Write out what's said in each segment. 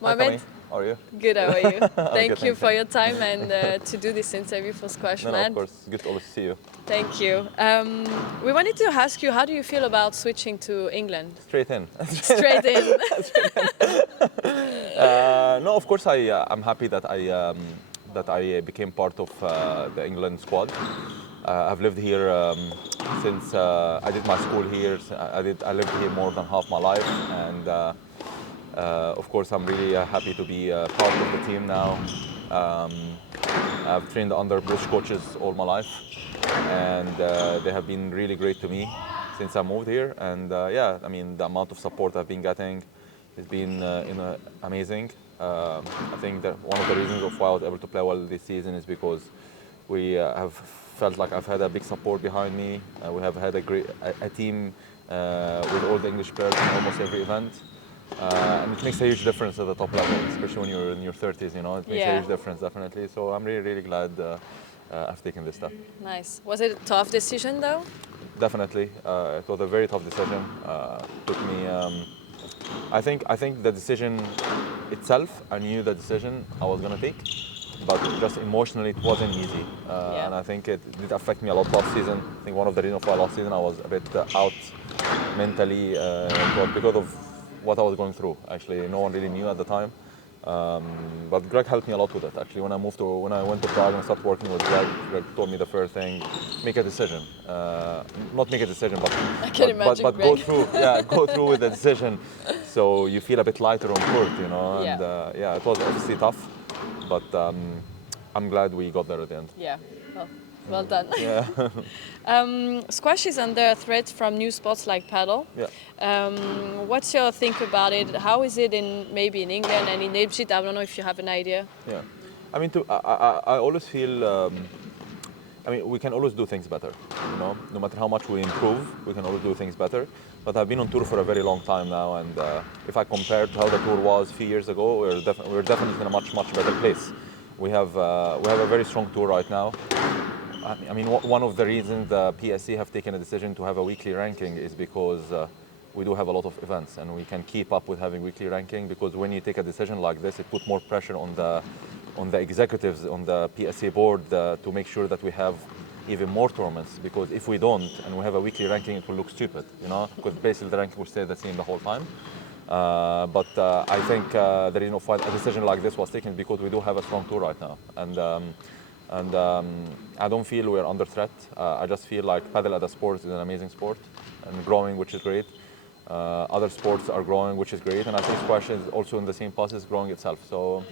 Mohamed, how are you? good, how are you? Thank you Thanks. for your time and to do this interview for Squash No, Man. of course. Good to always see you. Thank you. We wanted to ask you, how do you feel about switching to England? Straight in. Straight in. No, of course I'm happy that I became part of the England squad. I've lived here since I did my school here. I lived here more than half my life, and of course I'm really happy to be part of the team now. I've trained under British coaches all my life, and they have been really great to me since I moved here. And yeah, I mean, the amount of support I've been getting has been amazing. I think that one of the reasons of why I was able to play well this season is because we have felt like I've had a big support behind me. We have had a team with all the English players in almost every event. And it makes a huge difference at the top level, especially when you're in your 30s, you know, it makes a huge difference, definitely. So I'm really, really glad I've taken this step. Nice. Was it a tough decision though? Definitely. It was a very tough decision. Took me, I think the decision itself, I knew the decision I was going to take, but just emotionally it wasn't easy. And I think it did affect me a lot last season. I think one of the reasons for last season I was a bit out mentally because of what I was going through. Actually, no one really knew at the time. But Greg helped me a lot with it. Actually, when I went to Prague and started working with Greg told me the first thing: make a decision. Not make a decision, but go through. Yeah, go through with the decision, so you feel a bit lighter on court, you know. And yeah, it was obviously tough, but I'm glad we got there at the end. Yeah. Well done. Yeah. Squash is under threat from new sports like paddle. Yeah. What's your think about it? How is it maybe in England and in Egypt? I don't know if you have an idea. Yeah. I mean, I always feel. I mean, we can always do things better. You know, no matter how much we improve, we can always do things better. But I've been on tour for a very long time now, and if I compare to how the tour was a few years ago, we're definitely in a much better place. We have a very strong tour right now. I mean, one of the reasons the PSC have taken a decision to have a weekly ranking is because we do have a lot of events, and we can keep up with having weekly ranking, because when you take a decision like this, it puts more pressure on the executives on the PSC board to make sure that we have even more tournaments, because if we don't and we have a weekly ranking, it will look stupid, you know, because basically the ranking will stay the same the whole time. But I think the reason why a decision like this was taken is because we do have a strong tour right now, and I don't feel we're under threat. I just feel like paddle as a sport is an amazing sport and growing, which is great. Other sports are growing, which is great, and I think squash is also in the same process, growing itself. So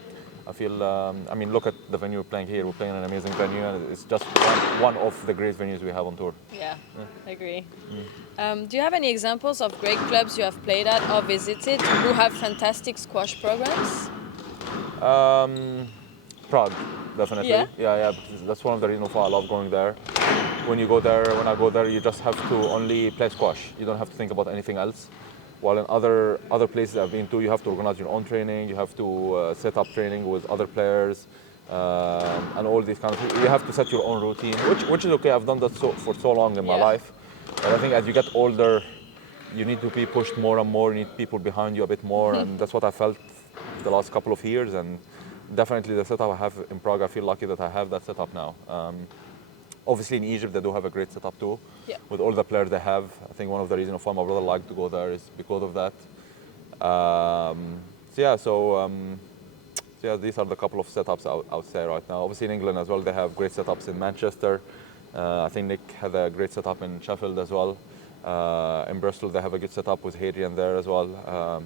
I feel, I mean, look at the venue we're playing here. We're playing in an amazing venue, and it's just one of the great venues we have on tour. Yeah, I agree. Do you have any examples of great clubs you have played at or visited who have fantastic squash programs? Prague, definitely. Yeah. That's one of the reasons why I love going there. When I go there, you just have to only play squash. You don't have to think about anything else. While in other places I've been to, you have to organize your own training. You have to set up training with other players, and all these kind of things. You have to set your own routine, which is okay. I've done that for so long in my life. But I think as you get older, you need to be pushed more and more. You need people behind you a bit more, and that's what I felt the last couple of years. And definitely the setup I have in Prague, I feel lucky that I have that setup now. Obviously in Egypt they do have a great setup too, with all the players they have. I think one of the reasons why my brother liked to go there is because of that. So these are the couple of setups I would say right now. Obviously in England as well, they have great setups in Manchester. I think Nick had a great setup in Sheffield as well. In Bristol they have a good setup with Hadrian there as well.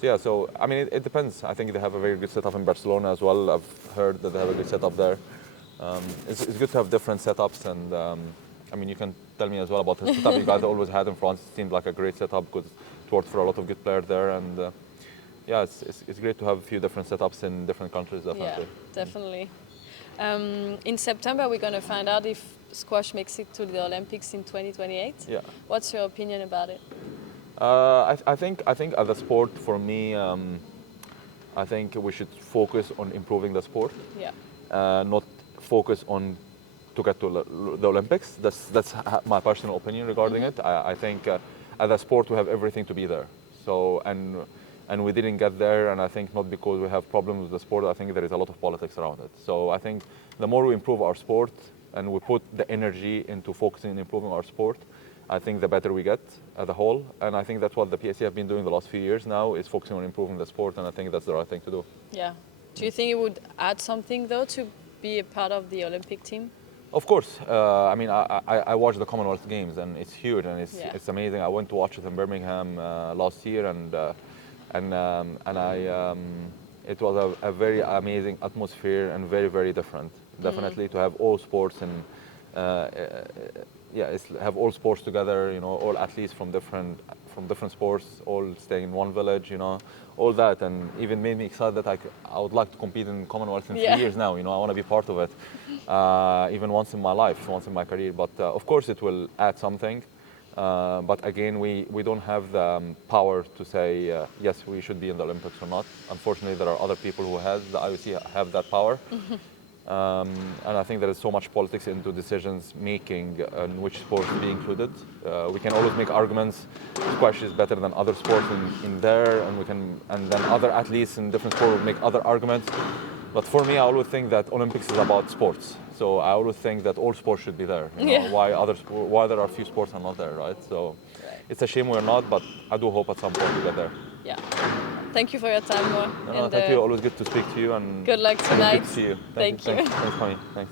So I mean, it depends. I think they have a very good setup in Barcelona as well. I've heard that they have a good setup there. It's good to have different setups, and I mean, you can tell me as well about the setup you guys always had in France. It seemed like a great setup because it worked for a lot of good players there, and yeah, it's great to have a few different setups in different countries, definitely. Yeah, definitely. In September, we're going to find out if squash makes it to the Olympics in 2028. Yeah. What's your opinion about it? I think as a sport, for me, I think we should focus on improving the sport. Yeah. Not focus on to get to the Olympics. That's my personal opinion regarding it. I think as a sport we have everything to be there. So and and we didn't get there. And I think not because we have problems with the sport. I think there is a lot of politics around it. So I think the more we improve our sport and we put the energy into focusing on improving our sport, I think the better we get as a whole. And I think that's what the PSC have been doing the last few years now, is focusing on improving the sport, and I think that's the right thing to do. Yeah. Do you think it would add something, though, to be a part of the Olympic team? Of course. I mean, I watched the Commonwealth Games, and it's huge, and it's amazing. I went to watch it in Birmingham last year, and it was a very amazing atmosphere and very, very different. Definitely to have all sports and have all sports together. You know, all athletes from different sports, all staying in one village. You know, all that, and even made me excited that I would like to compete in Commonwealth in 3 years now. You know, I want to be part of it, even once in my life, once in my career. But of course, it will add something. But again, we don't have the power to say yes, we should be in the Olympics or not. Unfortunately, there are other people who have the IOC have that power. And I think there is so much politics into decisions making and which sports to be included. We can always make arguments. Squash is better than other sports in there, and then other athletes in different sports will make other arguments. But for me, I always think that Olympics is about sports. So I always think that all sports should be there. You know? Why there are few sports are not there, right? So it's a shame we're not, but I do hope at some point we get there. Yeah. Thank you for your time, Mo. No, thank you. Always good to speak to you, and good luck tonight. Good to see you. Thank you. Thanks, Camille. Thanks.